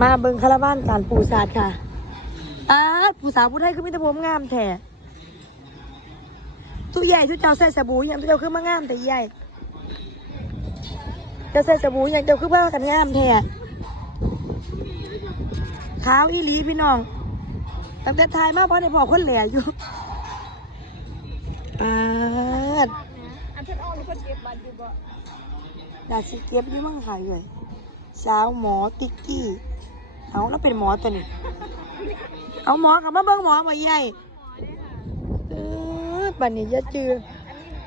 มาเบิงคาราบ้านการปูศาสตร์ค่ะอ้าดผู้สาวผู้ไทยคือมีแต่ผมงามแท้ตู้ใหญ่ทุกเจ้าใส่สบู่อย่างทุกเจ้าคือมางามแต่ใหญ่เจ้าใส่สบู่อย่างเจ้าคือผ้ากันงามแท้ขาวอีหลีพี่น้องตั้งแต่ทายมาเพราะในพอคนแหล่อยู่ปาดอันเพิ่นเอาหรือเพิ่นเก็บบัตรอยู่บ่ดาสิเก็บอยู่มั่งขายเลยสาวหมอติ๊กกี้ เอาแล้วเป็นหมอตัวนี้ เอาหมอกับมาเบิ่งหมอบ่ใหญ่เออบัดนี้ย่าจือ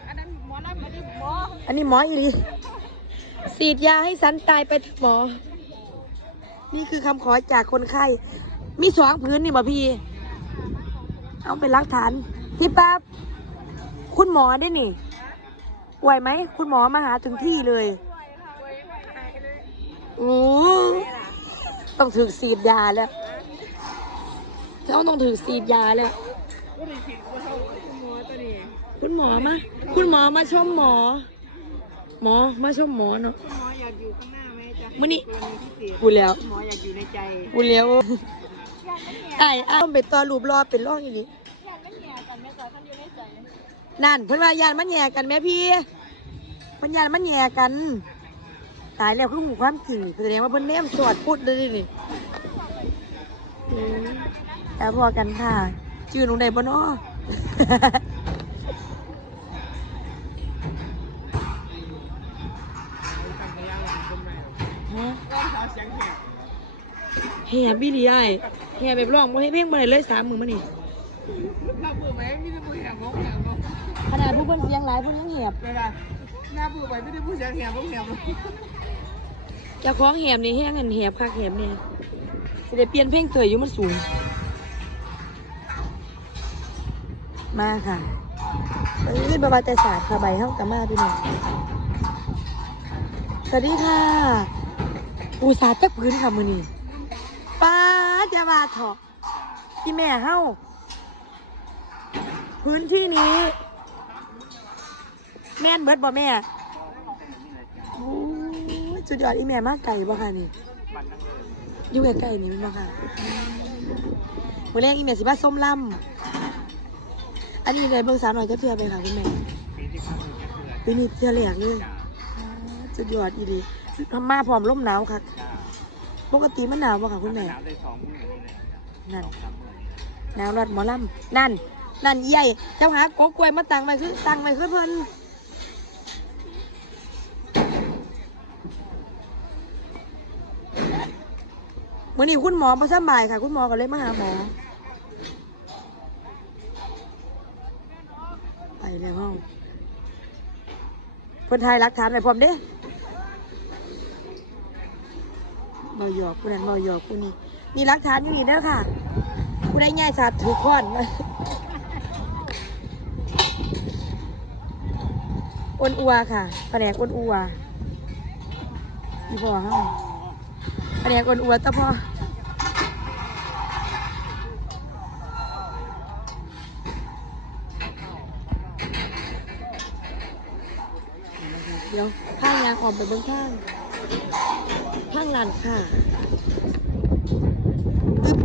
อันนี้อันนั้หมออันนี้หมออันนี้หมออีหลีฉีดยาให้สันตายไปถอะหมอ นี่คือคำขอจากคนไข้ มีสองพื้นนี่บ่พี่ เอาเป็นหลักฐาน พี่ป๊าบคุณหมอได้นี่ไหวไหม คุณหมอมาหาถึงที่เลย โอ้ ต้องถือสีดยาแล้วเจ้าต้องถือสีดยาแล้วบ่ได้สิบ่เท่าคุณหมอตัวนี้คุณหมอมา คุณหมอมาชมหมอ หมอมาชมหมอเนาะคุณหมออยากอยู่ข้างหน้าไหมจ๊ะมื้อนี้กรณีพิเศษพูดแล้วคุณหมออยากอยู่ในใจพูดแล้วไอ้ไอ้ต้องเป็นตัวรูปรอเป็นร่องอย่างนี้อยากไม่แย่กันแม่จ๋าท่านอยู่ในใจนั่นเพิ่นว่ายานมันแย่กันแม่พี่มันยานมันแย่กันตายแล้วคือหูความจริงแสดงว่าเพิ่นแนมสอดพูดเลยนี่อืมแต่พอกันค่ะชื่อหนูได้บ่เนาะฮะแห่บิลีไอ้แห่แบบร้องบ่ให้เพลงบ่ได้เลยสามมือมานี่หน้าเบื่อไหมไม่ได้พูดแหบงแหบงขนาดผู้เพิ่นเสียงหลายผู้ยังแหบเวลาหน้าเบื่อไปไม่ได้พูดแหบแหบงแหบ เจ้าของแหบนี่แห้งอันแหบคักแหบเนี่ยสิได้เปลี่ยนเพลงเตยอยู่มันสูง มาค่ะเอ้บาบาแต่ศาสตร์ค่ะใบเท่ากับมาพี่น้องสวัสดีค่ะ ปูสาดจักพื้นค่ะมือนี้ป้าจะมาถอะพี่แม่เฮ้า พื้นที่นี้ แม่นเบิดบ่แม่โอ้ สุดยอดอีแม่มากไก่บ่ค่ะนี่อยู่ใกลๆนี่มันบ่ค่ะมื้อแรกอีแม่สิมาส้มลำอันนี้เลยเบิ่งสาวหน่อยจะเทื่อไปค่ะคุณแม่ปีนี้เทื่อแรกเลยอ๋อสุดยอดอีดีมาพร้อมลมหนาวค่ะปกติมันหนาวบ่ค่ะคุณแม่นั่นหนาวรัดหมอลำนั่นนั่นใหญ่เจ้าหากกกล้วยมาตังไว้คือตังไว้คือเพิ่น มื่อนี้คุณหมอมาสบายค่ะ คุณหมอก็เลยมาหาหมอ ไปแล้วห้องคนไทยรักฐานไว้พร้อมเด้เมาหยอกผู้นั้นเมาหยอกผู้นี้นี่รักฐานอยู่นี่เด้อค่ะผู้ได้ง่ายสัตว์ถือค้อนอ้วนอัวค่ะแผนกอ้วนอัวอีพ่อเฮา แผนกอ้วนอัวตะพ่อเดี๋ยวข้างยางออกไปเบนข้างข้างลานค่ะ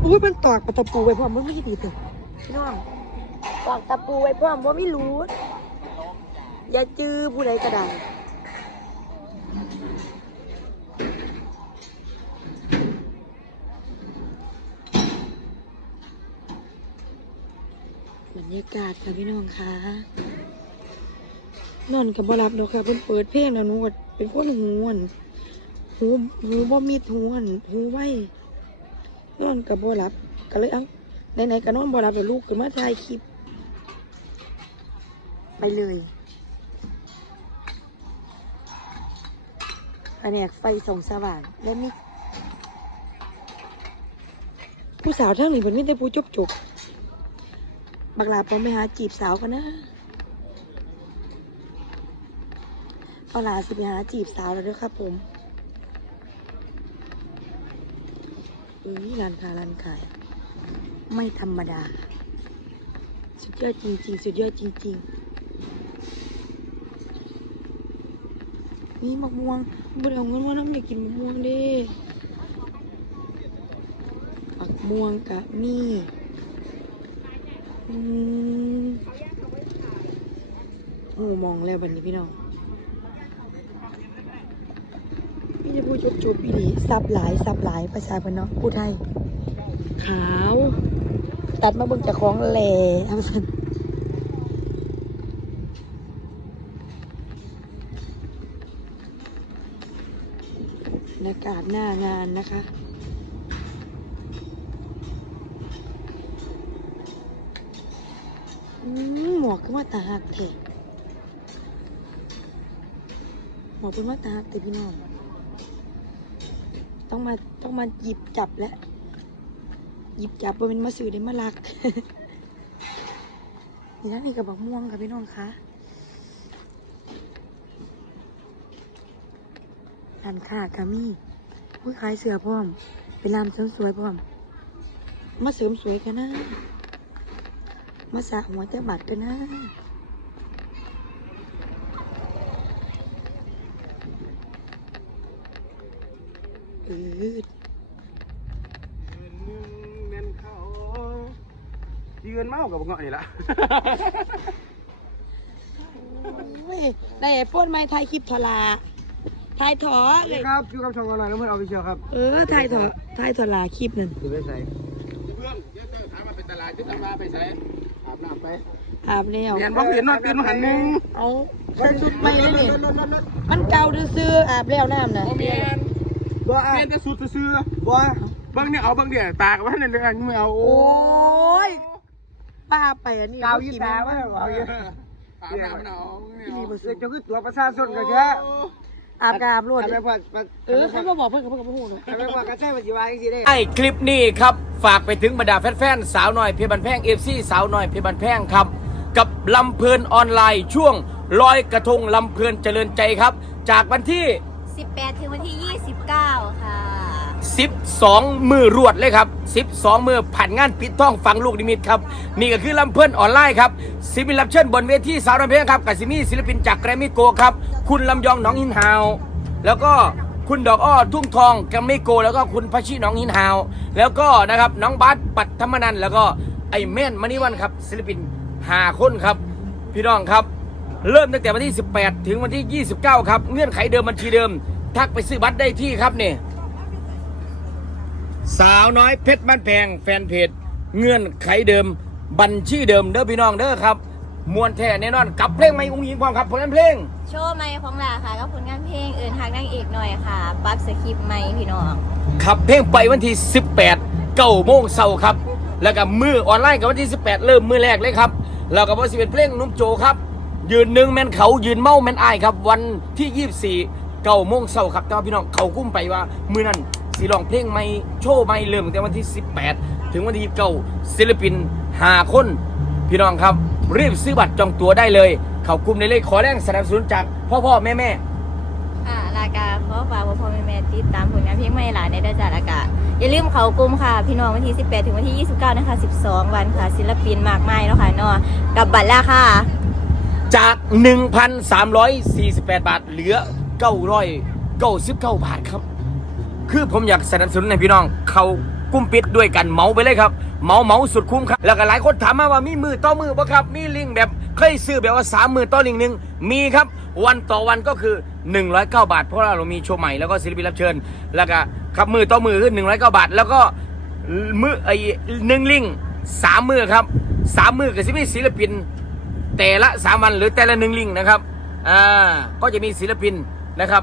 อุ้ยมันตอกตะปูไว้พร้อมมันไม่ดีเถอะพี่น้องตอกตะปูไว้พร้อมว่าไม่รู้อย่าจื้อผู้ใดก็ได้บรรยากาศ ค่ะพี่น้องค่ะนอนกับบรับเนาะค่ะเพิ่นเปิดเพลงแล้วหนูก็เป็นคนหูอ่อนหูหูบ่มีหูอ่อนหูไว้นอนกับบ่รับก็เลยเอ้าไหนๆก็นอนบ่รับแล้วลูกขึ้นมาถ่ายคลิป ไปเลยแผนกไฟส่องสว่างและมีผู้สาวทั้งนี้เพิ่นมีแต่ผู้จบจบ บักลาปอมไปหาจีบสาวกันนะปลาสิไปหาจีบสาวแล้วด้วยครับผมอุ้ยร้านค้าร้านขาย ไม่ธรรมดา สุดยอดจริง ๆ สุดยอดจริง ๆ นี่มะม่วงบ่ได้เอาเงินว่าน้ำอยากกินมะม่วงเด้กม่วงกะมีอืม โอ้มองแล้วบันนี้พี่น้องพี่จะพูดจุบจุบๆอีหลีสับหลายสับหลายภาษาพนเนาะพูดไทยขาว ตัดมาเบิ่งจากของแหล่ทำสันบรรยากาศหน้างานนะคะ อืมหม ว่าตาหักแท้หมวกเป็นว่าตาหักแต่พี่น้อง ต้องมาต้องมาหยิบจับแล้วหยิบจับบ่เป็นมาสื่อได้มาลัก นี่นะนี่กับบักม่วงค่ะพี่น้องคะร้านค้ากามี่ผู้ขายเสือพร้อม เป็นรามเสริมสวยพร้อม มาเสริมสวยกันนะ มาสระหัวเจ้าบัตรกันนะอืดเงินเขายืนเมากับเงาะนี่ละโอ้ยได้ไอโฟนไหมถ่ายคลิปทอลาถ่ายถอเลยครับอยู่กับช่องออนไลน์แล้วเพื่อนเอาไปเชียวครับ เออถ่ายถอถ่ายถอลาคลิปนั่นถือไปใส่เพื่อนเดี๋ยวเจอถามมาเป็นตลาดจะทำมาไปใส่ อาบน้ำไปอาบแล้วเรียนบอกเรียนนอนตื่นมาหันหนึ่งเอาใส่ชุดใหม่เลยนี่มันเก่าซื่อๆอาบแล้วน้ำน่ะโมเมียนบ่อะเมียนจะสุดซื้อบ่เบิ้งเนี่ยเอาเบิ้งเนี่ยตากไว้ในเรื่องไม่เอาโอ้โอ้ยป้าไปอันนี้กาวยี่ตาไว้บ่เอาเยอะอาบน้ำเอาไม่เอา เสือจะคือตัวประชาชนกันแค่อาบกอาบรวด ทำไมพอเออเขามาบอกเพื่อนเขาเพื่อนเขาพูดทำไมพอกระใช่ปัจจุบันจริงๆได้ไอ้คลิปนี้ครับ ฝากไปถึงบรรดาแฟนๆสาวน้อยเพชรบันแพงเอฟซีสาวน้อยเพชรบันแพงครับ กับลำเพลินออนไลน์ช่วงลอยกระทงลำเพลินเจริญใจครับ จากวันที่ 18 ถึงวันที่ 29 ค่ะ 12 มือรวดเลยครับ 12 มือผ่านงานปิดท้องฟังลูกนิมิตครับ นี่ก็คือลำเพลินออนไลน์ครับศิลปินรับเชิญบนเวทีสาวน้อยเพลงครับกับซิมีศิลปินจากแกรมมี่โกครับ คุณลำยองน้องหินฮาว แล้วก็คุณดอกอ้อทุ่งทองแกรมมี่โก แล้วก็คุณพัชชีน้องหินฮาว แล้วก็นะครับน้องบาสปัตธรรมนันแล้วก็ไอแม่นมณีวันครับศิลปินหาคนครับ พี่น้องครับ เริ่มตั้งแต่วันที่ 18 ถึงวันที่ 29 ครับ เงื่อนไขเดิมบัญชีเดิม ทักไปซื้อบัตรได้ที่ครับนี่ สาวน้อยเพชรบ้านแพงแฟนเพจเงื่อนไขเดิม บัญชีเดิมเด้อพี่น้องเด้อครับมวนแท้แน่นอนกับเพลงไม่อุ้งยิงความครับผลงานเพลง โชว์ใหม่ของหลาค่ะกับผลงานเพลงเอินทางนางเอกหน่อยค่ะปรั๊บสคริปต์ใหม่พี่น้องขับเพลงไปวันที่ 18เก้าโมงเช้าครับ แล้วก็มือออนไลน์กับวันที่ 18 เริ่มมือแรกเลยครับแล้วก็วันสิเป็นเพลงหนุ่มโจครับ ยืนหนึ่งแมนเขายืนเมาแมนอายครับ วันที่ 24เก้าโมงเช้าครับแต่ว่าพี่น้องเขากุ้มไปว่ามือนั้น สีลองเพลงไม่โชว์ไม่เริ่มตั้งแต่วันที่ 18 ถึงวันที่29ศิลปิน5คน พี่น้องครับ รีบซื้อบัตรจองตั๋วได้เลยเขากลุ่มในเลขขอแรงสนับสนุนจากพ่อพ่อแม่แม่ค่ะลากาขอฝากพ่อพ่อแม่แม่ติดตามผลงานเพลงใหม่หลานในด้านจากลากาอย่าลืมเขากลุ่มค่ะ พี่น้องวันที่ 18 ถึงวันที่ 29 นะคะ 12 วันค่ะ ศิลปินมากมายแล้วค่ะเนาะกับบัตรราคาจาก 1,348 บาท เหลือ 999 บาทครับ คือผมอยากสนับสนุนให้พี่น้อง เขากุ้มปิดด้วยกันเมาไปเลยครับ เมาเมาสุดคุ้มครับแล้วก็หลายคนถามมาว่ามีมือต่อมือบ่ครับ มีลิงแบบเคยซื้อแบบว่าสามมือต่อลิงหนึ่งมีครับ วันต่อวันก็คือ 109 บาท เพราะว่าเรามีโชว์ใหม่แล้วก็ศิลปินรับเชิญ แล้วก็ครับมือต่อมือคือ109 บาท แล้วก็มือไอ้หนึ่งลิงสามมือครับสามมือก็สิมีศิลปิน แต่ละสามวันหรือแต่ละหนึ่งลิงนะครับอ่าก็จะมีศิลปินนะครับ